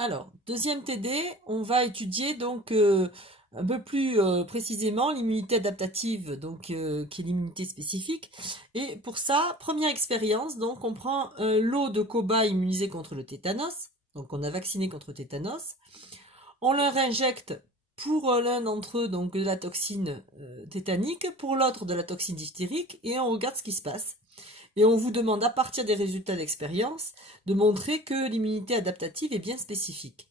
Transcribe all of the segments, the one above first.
Alors, deuxième TD, on va étudier donc un peu plus précisément l'immunité adaptative, donc qui est l'immunité spécifique. Et pour ça, première expérience, donc on prend un lot de cobayes immunisés contre le tétanos, donc on a vacciné contre le tétanos. On leur injecte pour l'un d'entre eux donc de la toxine tétanique, pour l'autre de la toxine diphtérique, et on regarde ce qui se passe. Et on vous demande à partir des résultats d'expérience de montrer que l'immunité adaptative est bien spécifique.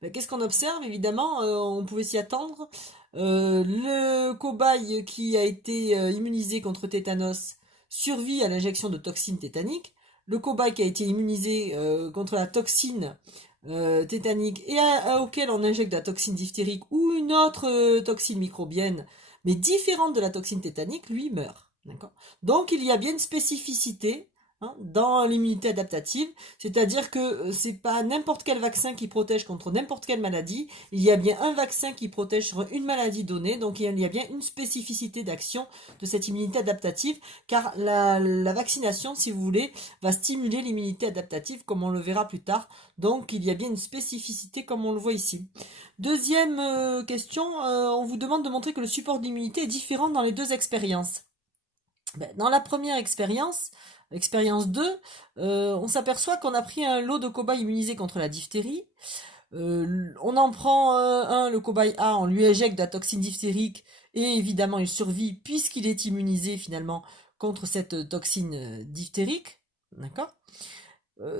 Qu'est-ce qu'on observe? Évidemment, on pouvait s'y attendre. Le cobaye qui a été immunisé contre tétanos survit à l'injection de toxine tétanique. Le cobaye qui a été immunisé contre la toxine tétanique et auquel on injecte de la toxine diphtérique ou une autre toxine microbienne, mais différente de la toxine tétanique, lui meurt. D'accord. Donc il y a bien une spécificité dans l'immunité adaptative, c'est-à-dire que c'est pas n'importe quel vaccin qui protège contre n'importe quelle maladie, il y a bien un vaccin qui protège sur une maladie donnée, donc il y a bien une spécificité d'action de cette immunité adaptative, car la vaccination, si vous voulez, va stimuler l'immunité adaptative, comme on le verra plus tard, donc il y a bien une spécificité comme on le voit ici. Deuxième question, on vous demande de montrer que le support d'immunité est différent dans les deux expériences. Dans la première expérience, expérience 2, on s'aperçoit qu'on a pris un lot de cobayes immunisés contre la diphtérie. On en prend un, le cobaye A, on lui injecte de la toxine diphtérique et évidemment il survit puisqu'il est immunisé finalement contre cette toxine diphtérique. D'accord.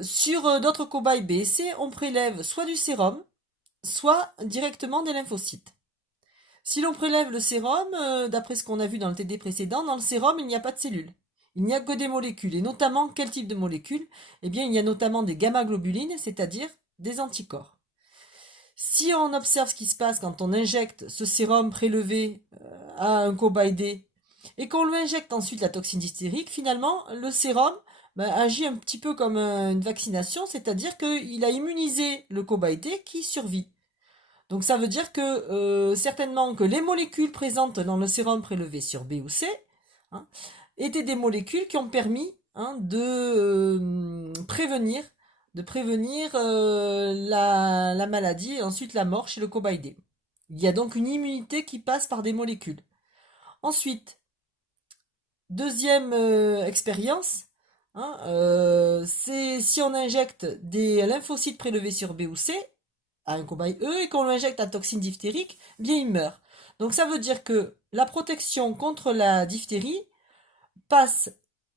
Sur d'autres cobayes B et C, on prélève soit du sérum, soit directement des lymphocytes. Si l'on prélève le sérum, d'après ce qu'on a vu dans le TD précédent, dans le sérum, il n'y a pas de cellules. Il n'y a que des molécules. Et notamment, quel type de molécules? Eh bien, il y a notamment des gamma-globulines, c'est-à-dire des anticorps. Si on observe ce qui se passe quand on injecte ce sérum prélevé à un cobaye D et qu'on lui injecte ensuite la toxine diphtérique, finalement, le sérum agit un petit peu comme une vaccination, c'est-à-dire qu'il a immunisé le cobaye D qui survit. Donc ça veut dire que certainement que les molécules présentes dans le sérum prélevé sur B ou C hein, étaient des molécules qui ont permis de prévenir la maladie et ensuite la mort chez le cobaye D. Il y a donc une immunité qui passe par des molécules. Ensuite, deuxième expérience, c'est si on injecte des lymphocytes prélevés sur B ou C, à un cobaye E et qu'on lui injecte la toxine diphtérique, bien il meurt. Donc ça veut dire que la protection contre la diphtérie passe,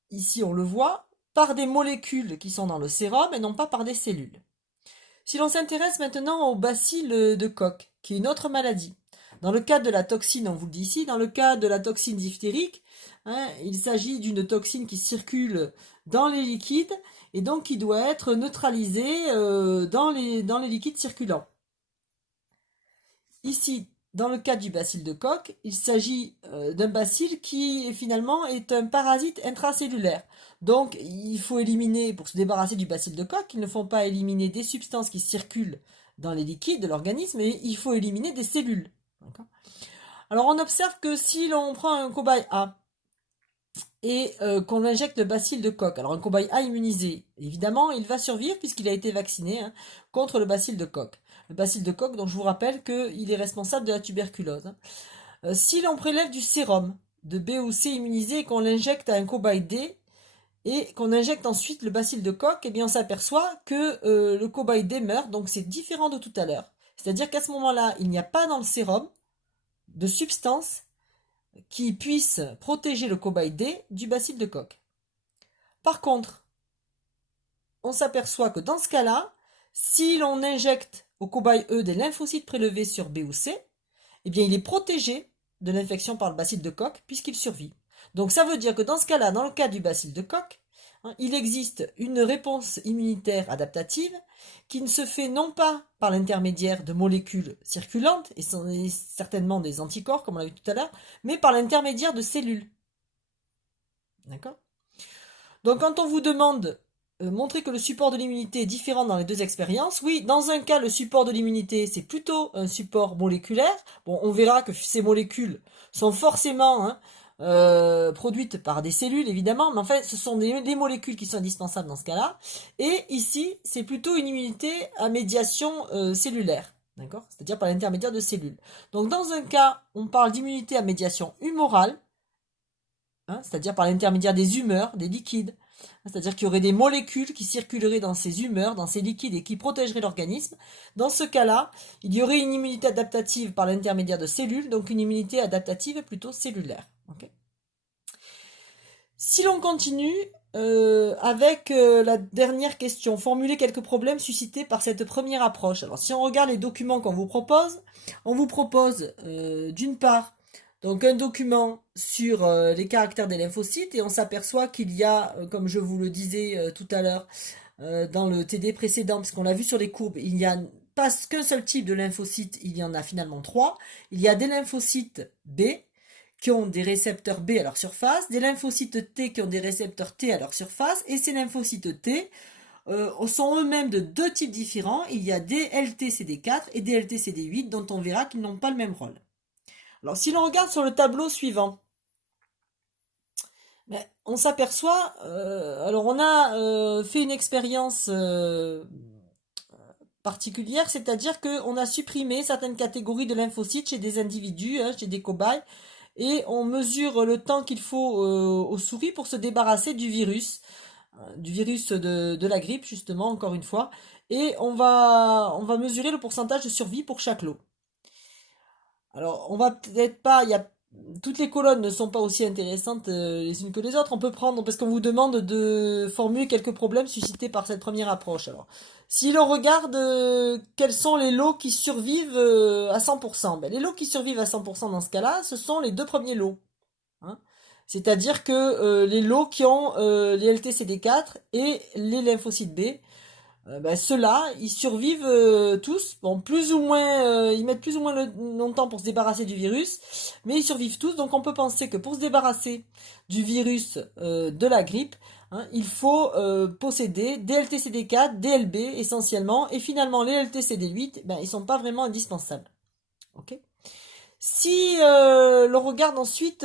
ici on le voit, par des molécules qui sont dans le sérum et non pas par des cellules. Si l'on s'intéresse maintenant au bacille de Koch, qui est une autre maladie, dans le cas de la toxine, on vous le dit ici, dans le cas de la toxine diphtérique, il s'agit d'une toxine qui circule dans les liquides et donc qui doit être neutralisée dans les liquides circulants. Ici, dans le cas du bacille de Koch, il s'agit d'un bacille qui finalement est un parasite intracellulaire. Donc il faut éliminer, pour se débarrasser du bacille de Koch, il ne faut pas éliminer des substances qui circulent dans les liquides de l'organisme, mais il faut éliminer des cellules. Alors on observe que si l'on prend un cobaye A et qu'on lui injecte le bacille de Koch, alors un cobaye A immunisé, évidemment il va survivre puisqu'il a été vacciné contre le bacille de Koch. Le bacille de Koch, donc je vous rappelle qu'il est responsable de la tuberculose. Si l'on prélève du sérum de B ou C immunisé et qu'on l'injecte à un cobaye D et qu'on injecte ensuite le bacille de Koch, eh bien on s'aperçoit que le cobaye D meurt, donc c'est différent de tout à l'heure. C'est-à-dire qu'à ce moment-là, il n'y a pas dans le sérum de substance qui puisse protéger le cobaye D du bacille de Koch. Par contre, on s'aperçoit que dans ce cas-là, si l'on injecte au cobaye E des lymphocytes prélevés sur B ou C, eh bien il est protégé de l'infection par le bacille de Koch puisqu'il survit. Donc ça veut dire que dans ce cas-là, dans le cas du bacille de Koch, il existe une réponse immunitaire adaptative qui ne se fait non pas par l'intermédiaire de molécules circulantes, et certainement des anticorps comme on l'a vu tout à l'heure, mais par l'intermédiaire de cellules. D'accord? Donc quand on vous demande montrer que le support de l'immunité est différent dans les deux expériences, oui, dans un cas, le support de l'immunité, c'est plutôt un support moléculaire. Bon, on verra que ces molécules sont forcément produites par des cellules, évidemment, mais en fait, ce sont des molécules qui sont indispensables dans ce cas-là. Et ici, c'est plutôt une immunité à médiation cellulaire, d'accord? C'est-à-dire par l'intermédiaire de cellules. Donc, dans un cas, on parle d'immunité à médiation humorale, hein, c'est-à-dire par l'intermédiaire des humeurs, des liquides. C'est-à-dire qu'il y aurait des molécules qui circuleraient dans ces humeurs, dans ces liquides et qui protégeraient l'organisme. Dans ce cas-là, il y aurait une immunité adaptative par l'intermédiaire de cellules, donc une immunité adaptative plutôt cellulaire. Okay. Si l'on continue avec la dernière question, formuler quelques problèmes suscités par cette première approche. Alors si on regarde les documents qu'on vous propose, on vous propose d'une part donc un document sur les caractères des lymphocytes et on s'aperçoit qu'il y a, comme je vous le disais tout à l'heure dans le TD précédent, puisqu'on l'a vu sur les courbes, il n'y a pas qu'un seul type de lymphocytes, il y en a finalement 3. Il y a des lymphocytes B qui ont des récepteurs B à leur surface, des lymphocytes T qui ont des récepteurs T à leur surface, et ces lymphocytes T sont eux-mêmes de deux types différents. Il y a des LTCD4 et des LTCD8 dont on verra qu'ils n'ont pas le même rôle. Alors si l'on regarde sur le tableau suivant, on s'aperçoit, alors on a fait une expérience particulière, c'est-à-dire qu'on a supprimé certaines catégories de lymphocytes chez des individus, chez des cobayes, et on mesure le temps qu'il faut aux souris pour se débarrasser du virus de la grippe, justement, encore une fois, et on va mesurer le pourcentage de survie pour chaque lot. Alors, on va peut-être pas, toutes les colonnes ne sont pas aussi intéressantes les unes que les autres. On peut prendre, parce qu'on vous demande de formuler quelques problèmes suscités par cette première approche. Alors, si l'on regarde quels sont les lots qui survivent à 100%, les lots qui survivent à 100% dans ce cas-là, ce sont les deux premiers lots. Hein. C'est-à-dire que les lots qui ont les LTCD4 et les lymphocytes B, ceux-là, ils survivent tous. Bon, plus ou moins, ils mettent plus ou moins longtemps pour se débarrasser du virus, mais ils survivent tous. Donc on peut penser que pour se débarrasser du virus de la grippe, hein, il faut posséder des LTCD4, des LB essentiellement, et finalement les LTCD8, ils sont pas vraiment indispensables. Ok. Si l'on regarde ensuite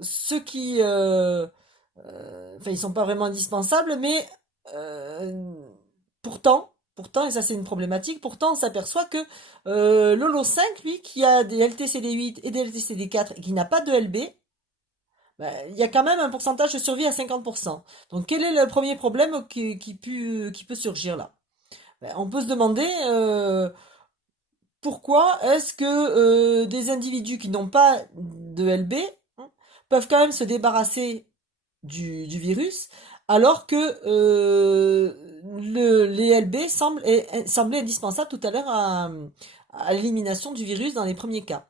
ceux qui, ils sont pas vraiment indispensables, mais pourtant, et ça c'est une problématique, pourtant on s'aperçoit que Lolo 5, lui, qui a des LTCD8 et des LTCD4 et qui n'a pas de LB, il y a quand même un pourcentage de survie à 50%. Donc quel est le premier problème qui peut surgir là? On peut se demander pourquoi est-ce que des individus qui n'ont pas de LB hein, peuvent quand même se débarrasser du virus, alors que les LB semblaient indispensables tout à l'heure à l'élimination du virus dans les premiers cas.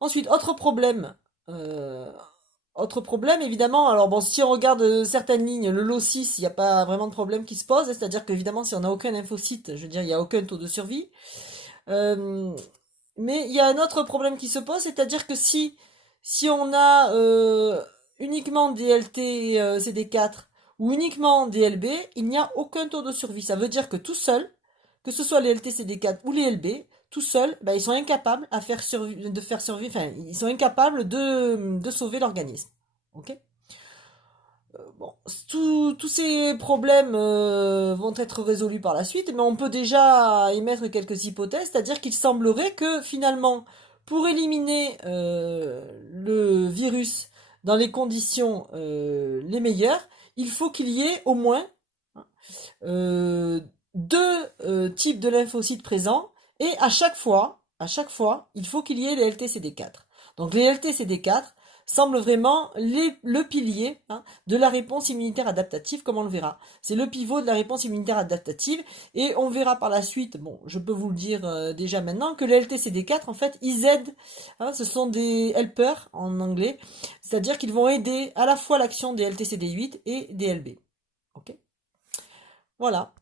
Ensuite, autre problème, évidemment, alors bon, si on regarde certaines lignes, le lot 6, il n'y a pas vraiment de problème qui se pose, c'est-à-dire qu'évidemment, si on n'a aucun lymphocyte, je veux dire, il n'y a aucun taux de survie. Mais il y a un autre problème qui se pose, c'est-à-dire que si on a uniquement des LT-CD4 ou uniquement des LB, il n'y a aucun taux de survie. Ça veut dire que tout seul, que ce soit les LT-CD4 ou les LB, tout seuls, ils sont incapables de faire survivre, enfin, ils sont incapables de sauver l'organisme. Ok? Bon, tous ces problèmes vont être résolus par la suite, mais on peut déjà émettre quelques hypothèses, c'est-à-dire qu'il semblerait que finalement, pour éliminer le virus dans les conditions les meilleures, il faut qu'il y ait au moins deux types de lymphocytes présents, et à chaque fois, il faut qu'il y ait les LTCD4. Donc les LTCD4 semble vraiment le pilier de la réponse immunitaire adaptative, comme on le verra. C'est le pivot de la réponse immunitaire adaptative, et on verra par la suite, bon, je peux vous le dire déjà maintenant, que les LTCD4, en fait, ils aident, ce sont des helpers en anglais, c'est-à-dire qu'ils vont aider à la fois l'action des LTCD8 et des LB. Ok ? Voilà.